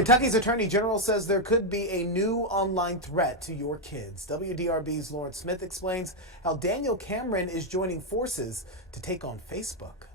Kentucky's Attorney General says there could be a new online threat to your kids. WDRB's Lawrence Smith explains how Daniel Cameron is joining forces to take on Facebook.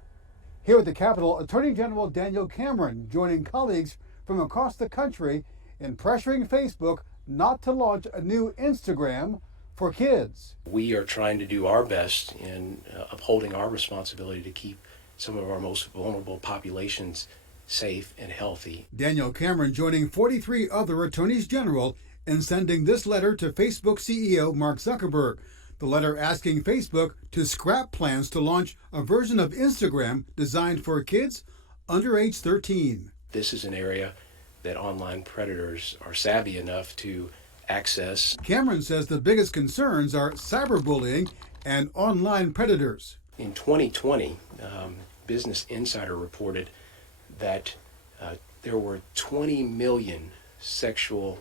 Here at the Capitol, Attorney General Daniel Cameron joining colleagues from across the country in pressuring Facebook not to launch a new Instagram for kids. We are trying to do our best in upholding our responsibility to keep some of our most vulnerable populations safe and healthy. Daniel Cameron joining 43 other attorneys general in sending this letter to Facebook CEO Mark Zuckerberg. The letter asking Facebook to scrap plans to launch a version of Instagram designed for kids under age 13. This is an area that online predators are savvy enough to access. Cameron says the biggest concerns are cyberbullying and online predators. In 2020, Business Insider reported that there were 20 million sexual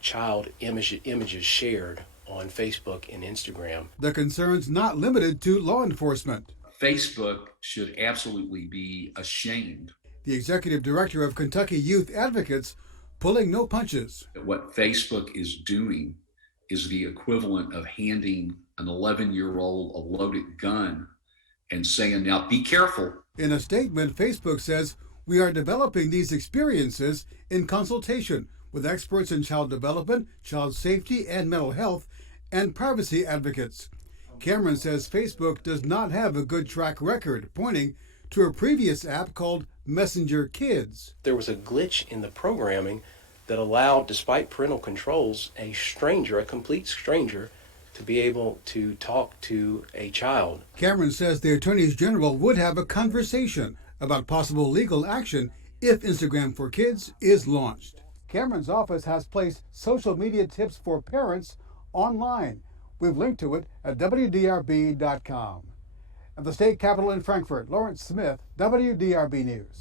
child images shared on Facebook and Instagram. The concern's not limited to law enforcement. Facebook should absolutely be ashamed. The executive director of Kentucky Youth Advocates pulling no punches. What Facebook is doing is the equivalent of handing an 11-year-old a loaded gun and saying, now be careful. In a statement, Facebook says, we are developing these experiences in consultation with experts in child development, child safety and mental health, and privacy advocates. Cameron says Facebook does not have a good track record, pointing to a previous app called Messenger Kids. There was a glitch in the programming that allowed, despite parental controls, a complete stranger, to be able to talk to a child. Cameron says the attorneys general would have a conversation about possible legal action if Instagram for Kids is launched. Cameron's office has placed social media tips for parents online. We've linked to it at WDRB.com. At the state capitol in Frankfort, Lawrence Smith, WDRB News.